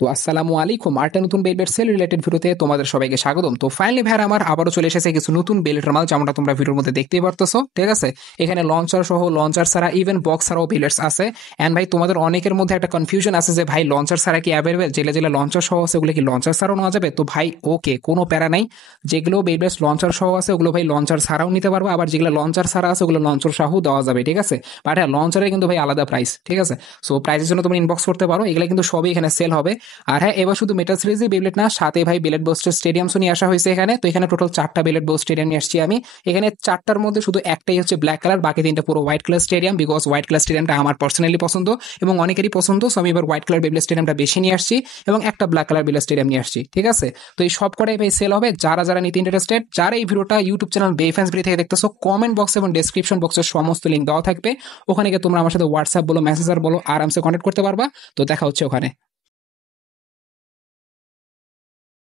তো আসসালামু আলাইকুম, আরেকটা নতুন বেলবেট সেল রিলেটেড ভিডিওতে তোমাদের সবাইকে স্বাগতম। তো ফাইনালি ভাই আমার আবারও চলে এসেছে কিছু নতুন বেলেটের মাল, যেমনটা তোমরা ভিডিওর মধ্যে দেখতেই পারতেছো। ঠিক আছে, এখানে লঞ্চার সহ, লঞ্চার ছাড়া, ইভেন বক্স ছাড়াও বেলেটস আছে। এন্ড ভাই তোমাদের অনেকের মধ্যে একটা কনফিউশন আছে যে ভাই লঞ্চার ছাড়া কি অ্যাভেলেবেল, জেলে জেলে লঞ্চার সহ আছে ওগুলো কি লঞ্চার ছাড়াও নেওয়া যাবে? তো ভাই ওকে, কোনো প্যারা নাই। যেগুলো বেলবেটস লঞ্চার সহ আছে ওগুলো ভাই লঞ্চার ছাড়াও নিতে পারবো, আবার যেগুলো লঞ্চার ছাড়া আছে ওগুলো লঞ্চার সহ দেওয়া যাবে। ঠিক আছে, বাট হ্যাঁ লঞ্চারের কিন্তু ভাই আলাদা প্রাইস। ঠিক আছে, সো প্রাইসের জন্য তুমি ইনবক্স করতে পারো, এগুলো কিন্তু সবই এখানে সেল হবে। আর হ্যাঁ, এবার শুধু মেটাল সিরিজে বেলেট না, সাথে ভাই বেলেট বোস্টের স্টেডিয়ামসও নিয়ে আসা হয়েছে এখানে। তো এখানে টোটাল 4টা বেলেট বোস্ট স্টেডিয়াম নিয়ে আসছি আমি। এখানে 4টার মধ্যে শুধু একটাই হচ্ছে ব্ল্যাক কালার, বাকি 3টা পুরো white colour stadium, because white colour স্টেডিয়ামটা আমার পার্সোনালি পছন্দ এবং অনেকেরই পছন্দ। সো আমি এবার হোয়াইট কালার বেলেট স্টেডিয়ামটা বেশি নিয়ে আসছি এবং একটা ব্ল্যাক কালার বেলেট স্টেডিয়াম নিয়ে আসছি। ঠিক আছে, তো এই সব কটাই ভাই সেল হবে। যারা যারা নিতে ইন্টারেস্টেড, যারা এই ভিডিওটা ইউটিউব চ্যানেল বে ফ্যান্স ব্রি থেকে দেখতেছো, কমেন্ট বক্স এবং ডেসক্রিপশন বক্সের সমস্ত লিঙ্ক দেওয়া থাকবে। ওখানে গিয়ে তোমরা আমার সাথে হোয়াটসঅ্যাপ বলো, মেসেঞ্জার বলো, আরামসে কন্ট্যাক্ট করতে পারবা। তো দেখা হচ্ছে ওখানে।